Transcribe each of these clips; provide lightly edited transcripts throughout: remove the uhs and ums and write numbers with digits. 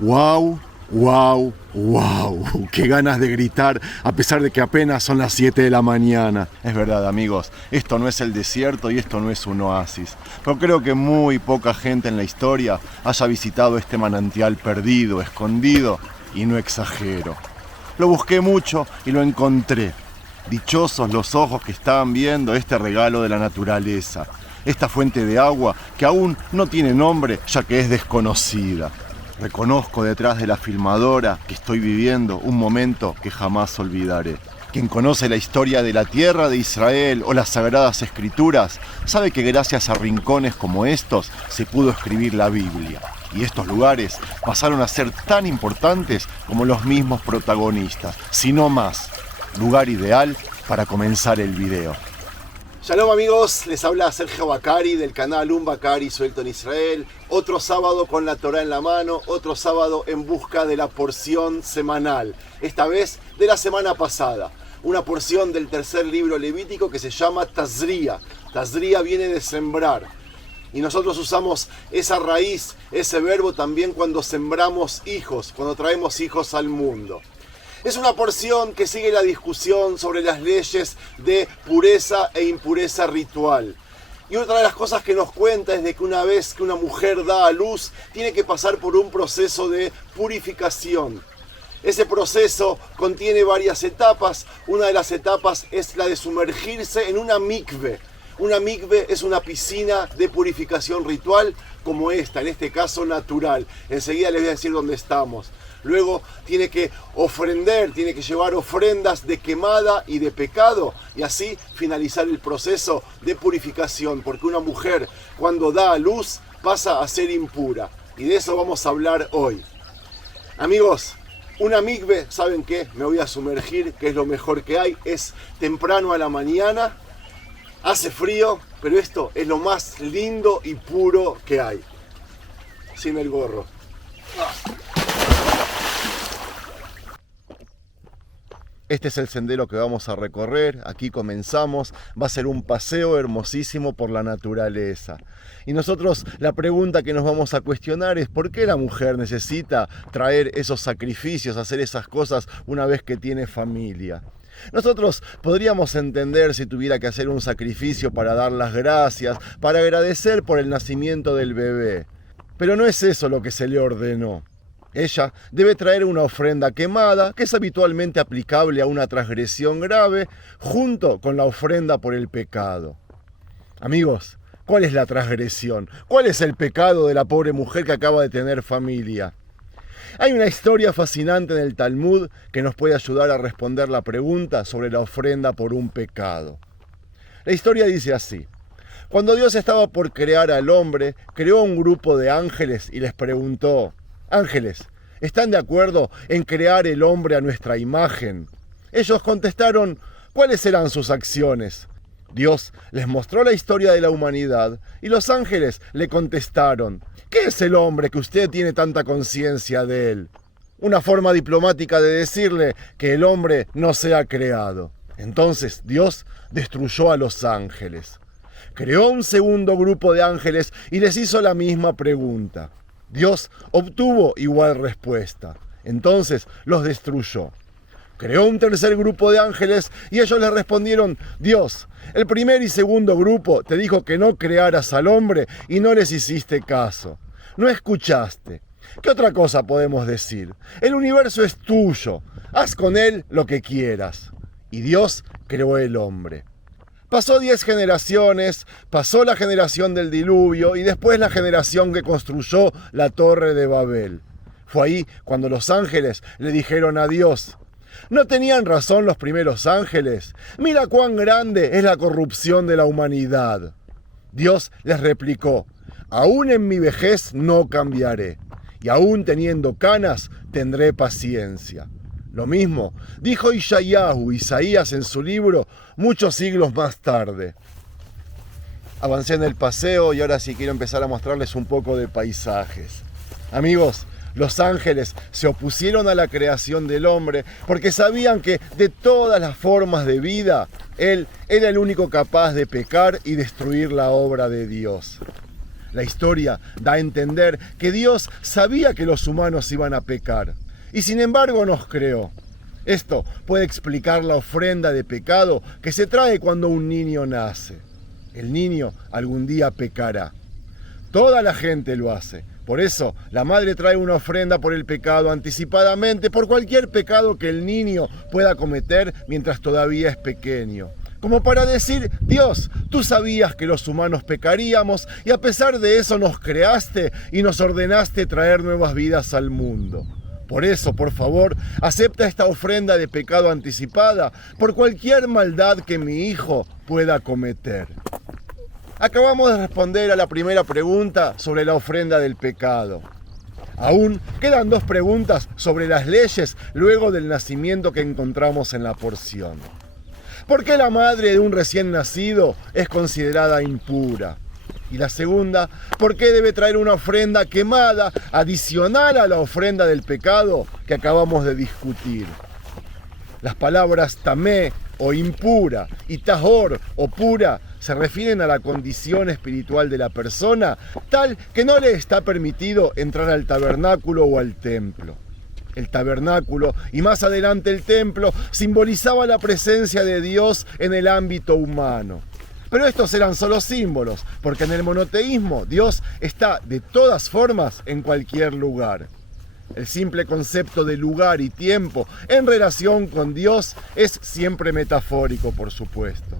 ¡Wow! ¡Wow! ¡Wow! ¡Qué ganas de gritar a pesar de que apenas son las 7 de la mañana! Es verdad, amigos, esto no es el desierto y esto no es un oasis. Pero creo que muy poca gente en la historia haya visitado este manantial perdido, escondido, y no exagero. Lo busqué mucho y lo encontré. Dichosos los ojos que estaban viendo este regalo de la naturaleza. Esta fuente de agua que aún no tiene nombre ya que es desconocida. Reconozco detrás de la filmadora que estoy viviendo un momento que jamás olvidaré. Quien conoce la historia de la tierra de Israel o las sagradas escrituras sabe que gracias a rincones como estos se pudo escribir la Biblia. Y estos lugares pasaron a ser tan importantes como los mismos protagonistas, si no más. Lugar ideal para comenzar el video. Shalom amigos, les habla Sergio Bacari del canal Un Bacari Suelto en Israel. Otro sábado con la Torá en la mano, otro sábado en busca de la porción semanal. Esta vez de la semana pasada. Una porción del tercer libro levítico que se llama Tazria. Tazria viene de sembrar. Y nosotros usamos esa raíz, ese verbo también cuando sembramos hijos, cuando traemos hijos al mundo. Es una porción que sigue la discusión sobre las leyes de pureza e impureza ritual. Y otra de las cosas que nos cuenta es de que una vez que una mujer da a luz, tiene que pasar por un proceso de purificación. Ese proceso contiene varias etapas. Una de las etapas es la de sumergirse en una mikve. Una mikve es una piscina de purificación ritual como esta, en este caso natural. Enseguida les voy a decir dónde estamos. Luego tiene que ofrendar, tiene que llevar ofrendas de quemada y de pecado y así finalizar el proceso de purificación, porque una mujer cuando da a luz pasa a ser impura y de eso vamos a hablar hoy. Amigos, una mikve, ¿saben qué? Me voy a sumergir, que es lo mejor que hay, es temprano a la mañana, hace frío, pero esto es lo más lindo y puro que hay. Sin el gorro. Este es el sendero que vamos a recorrer, aquí comenzamos, va a ser un paseo hermosísimo por la naturaleza. Y nosotros la pregunta que nos vamos a cuestionar es ¿por qué la mujer necesita traer esos sacrificios, hacer esas cosas una vez que tiene familia? Nosotros podríamos entender si tuviera que hacer un sacrificio para dar las gracias, para agradecer por el nacimiento del bebé. Pero no es eso lo que se le ordenó. Ella debe traer una ofrenda quemada, que es habitualmente aplicable a una transgresión grave, junto con la ofrenda por el pecado. Amigos, ¿cuál es la transgresión? ¿Cuál es el pecado de la pobre mujer que acaba de tener familia? Hay una historia fascinante en el Talmud que nos puede ayudar a responder la pregunta sobre la ofrenda por un pecado. La historia dice así. Cuando Dios estaba por crear al hombre, creó un grupo de ángeles y les preguntó: Ángeles, ¿están de acuerdo en crear el hombre a nuestra imagen? Ellos contestaron, ¿cuáles serán sus acciones? Dios les mostró la historia de la humanidad y los ángeles le contestaron, ¿qué es el hombre que usted tiene tanta conciencia de él? Una forma diplomática de decirle que el hombre no se ha creado. Entonces Dios destruyó a los ángeles. Creó un segundo grupo de ángeles y les hizo la misma pregunta. Dios obtuvo igual respuesta. Entonces los destruyó. Creó un tercer grupo de ángeles y ellos le respondieron, Dios, el primer y segundo grupo te dijo que no crearas al hombre y no les hiciste caso. No escuchaste. ¿Qué otra cosa podemos decir? El universo es tuyo. Haz con él lo que quieras. Y Dios creó el hombre. Pasó 10 generaciones, pasó la generación del diluvio y después la generación que construyó la Torre de Babel. Fue ahí cuando los ángeles le dijeron a Dios, ¿no tenían razón los primeros ángeles? Mira cuán grande es la corrupción de la humanidad. Dios les replicó, aún en mi vejez no cambiaré, y aún teniendo canas tendré paciencia. Lo mismo dijo Isaías en su libro muchos siglos más tarde. Avancé en el paseo y ahora sí quiero empezar a mostrarles un poco de paisajes. Amigos, los ángeles se opusieron a la creación del hombre porque sabían que de todas las formas de vida, él era el único capaz de pecar y destruir la obra de Dios. La historia da a entender que Dios sabía que los humanos iban a pecar y sin embargo nos creó. Esto puede explicar la ofrenda de pecado que se trae cuando un niño nace. El niño algún día pecará. Toda la gente lo hace. Por eso la madre trae una ofrenda por el pecado anticipadamente, por cualquier pecado que el niño pueda cometer mientras todavía es pequeño. Como para decir, Dios, tú sabías que los humanos pecaríamos y a pesar de eso nos creaste y nos ordenaste traer nuevas vidas al mundo. Por eso, por favor, acepta esta ofrenda de pecado anticipada por cualquier maldad que mi hijo pueda cometer. Acabamos de responder a la primera pregunta sobre la ofrenda del pecado. Aún quedan 2 preguntas sobre las leyes luego del nacimiento que encontramos en la porción. ¿Por qué la madre de un recién nacido es considerada impura? Y la segunda, ¿por qué debe traer una ofrenda quemada adicional a la ofrenda del pecado que acabamos de discutir? Las palabras tamé o impura y tahor o pura se refieren a la condición espiritual de la persona, tal que no le está permitido entrar al tabernáculo o al templo. El tabernáculo y más adelante el templo simbolizaba la presencia de Dios en el ámbito humano. Pero estos eran solo símbolos, porque en el monoteísmo Dios está de todas formas en cualquier lugar. El simple concepto de lugar y tiempo en relación con Dios es siempre metafórico, por supuesto.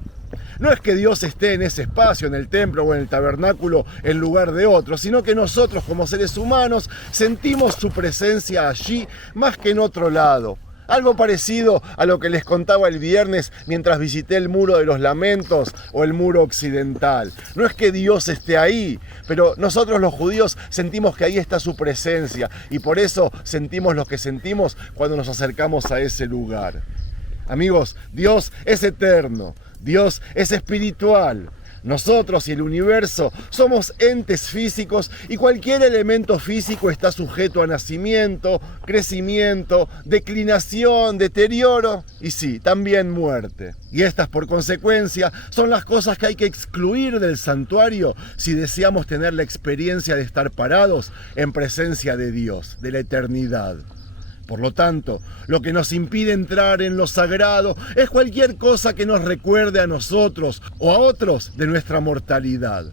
No es que Dios esté en ese espacio, en el templo o en el tabernáculo, en lugar de otro, sino que nosotros como seres humanos sentimos su presencia allí más que en otro lado. Algo parecido a lo que les contaba el viernes mientras visité el Muro de los Lamentos o el Muro Occidental. No es que Dios esté ahí, pero nosotros los judíos sentimos que ahí está su presencia y por eso sentimos lo que sentimos cuando nos acercamos a ese lugar. Amigos, Dios es eterno, Dios es espiritual. Nosotros y el universo somos entes físicos y cualquier elemento físico está sujeto a nacimiento, crecimiento, declinación, deterioro y sí, también muerte. Y estas por consecuencia son las cosas que hay que excluir del santuario si deseamos tener la experiencia de estar parados en presencia de Dios, de la eternidad. Por lo tanto, lo que nos impide entrar en lo sagrado es cualquier cosa que nos recuerde a nosotros o a otros de nuestra mortalidad.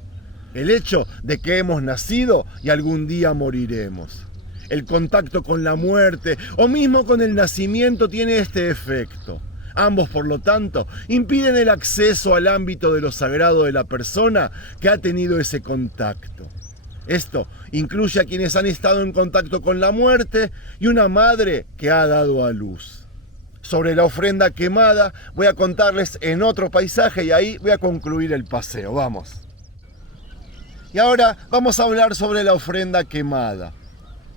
El hecho de que hemos nacido y algún día moriremos. El contacto con la muerte o mismo con el nacimiento tiene este efecto. Ambos, por lo tanto, impiden el acceso al ámbito de lo sagrado de la persona que ha tenido ese contacto. Esto incluye a quienes han estado en contacto con la muerte y una madre que ha dado a luz. Sobre la ofrenda quemada voy a contarles en otro paisaje y ahí voy a concluir el paseo. Vamos. Y ahora vamos a hablar sobre la ofrenda quemada.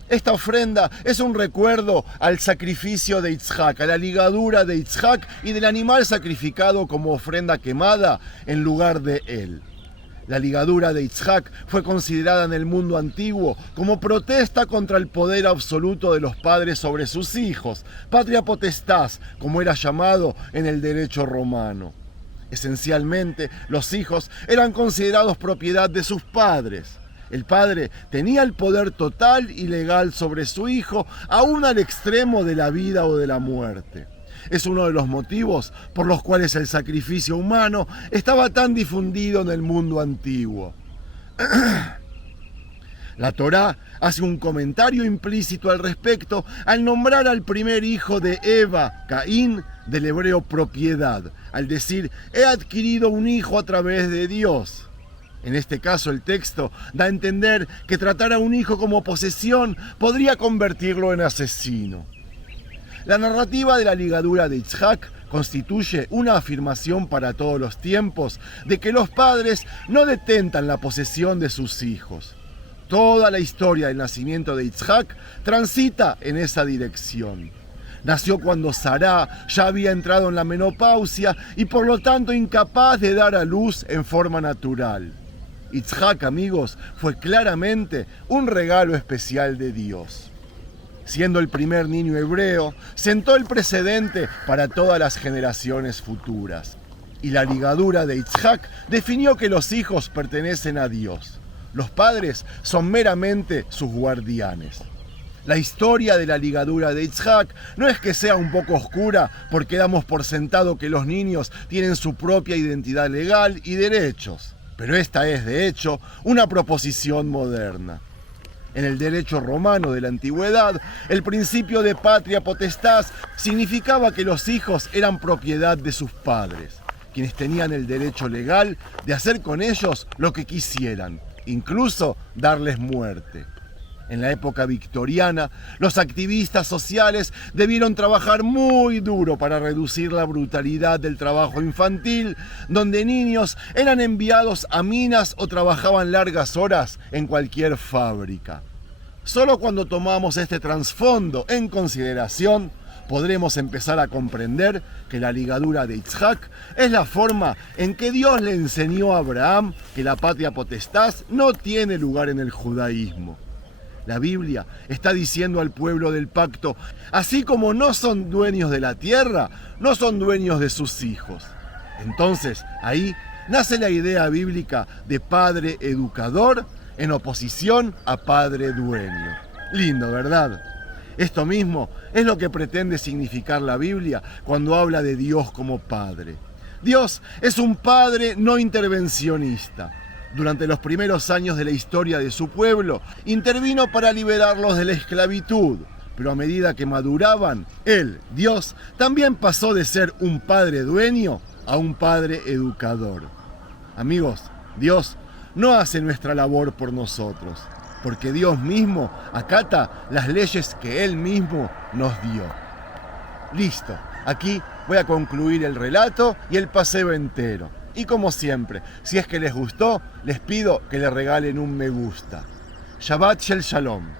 Esta ofrenda es un recuerdo al sacrificio de Yitzhak, a la ligadura de Yitzhak y del animal sacrificado como ofrenda quemada en lugar de él. La ligadura de Yitzhak fue considerada en el mundo antiguo como protesta contra el poder absoluto de los padres sobre sus hijos, patria potestas, como era llamado en el derecho romano. Esencialmente, los hijos eran considerados propiedad de sus padres. El padre tenía el poder total y legal sobre su hijo, aún al extremo de la vida o de la muerte. Es uno de los motivos por los cuales el sacrificio humano estaba tan difundido en el mundo antiguo. La Torá hace un comentario implícito al respecto al nombrar al primer hijo de Eva, Caín, del hebreo propiedad, al decir, he adquirido un hijo a través de Dios. En este caso el texto da a entender que tratar a un hijo como posesión podría convertirlo en asesino. La narrativa de la ligadura de Yitzhak constituye una afirmación para todos los tiempos de que los padres no detentan la posesión de sus hijos. Toda la historia del nacimiento de Yitzhak transita en esa dirección. Nació cuando Sará ya había entrado en la menopausia y por lo tanto incapaz de dar a luz en forma natural. Yitzhak, amigos, fue claramente un regalo especial de Dios. Siendo el primer niño hebreo, sentó el precedente para todas las generaciones futuras. Y la ligadura de Yitzhak definió que los hijos pertenecen a Dios. Los padres son meramente sus guardianes. La historia de la ligadura de Yitzhak no es que sea un poco oscura porque damos por sentado que los niños tienen su propia identidad legal y derechos, pero esta es, de hecho, una proposición moderna. En el derecho romano de la antigüedad, el principio de patria potestas significaba que los hijos eran propiedad de sus padres, quienes tenían el derecho legal de hacer con ellos lo que quisieran, incluso darles muerte. En la época victoriana, los activistas sociales debieron trabajar muy duro para reducir la brutalidad del trabajo infantil, donde niños eran enviados a minas o trabajaban largas horas en cualquier fábrica. Solo cuando tomamos este trasfondo en consideración, podremos empezar a comprender que la ligadura de Yitzhak es la forma en que Dios le enseñó a Abraham que la patria potestas no tiene lugar en el judaísmo. La Biblia está diciendo al pueblo del pacto, así como no son dueños de la tierra, no son dueños de sus hijos. Entonces, ahí nace la idea bíblica de padre educador en oposición a padre dueño. Lindo, ¿verdad? Esto mismo es lo que pretende significar la Biblia cuando habla de Dios como Padre. Dios es un Padre no intervencionista. Durante los primeros años de la historia de su pueblo, intervino para liberarlos de la esclavitud. Pero a medida que maduraban, Él, Dios, también pasó de ser un Padre dueño a un Padre educador. Amigos, Dios no hace nuestra labor por nosotros, porque Dios mismo acata las leyes que Él mismo nos dio. Listo, aquí voy a concluir el relato y el paseo entero. Y como siempre, si es que les gustó, les pido que le regalen un me gusta. Shabbat Shel Shalom.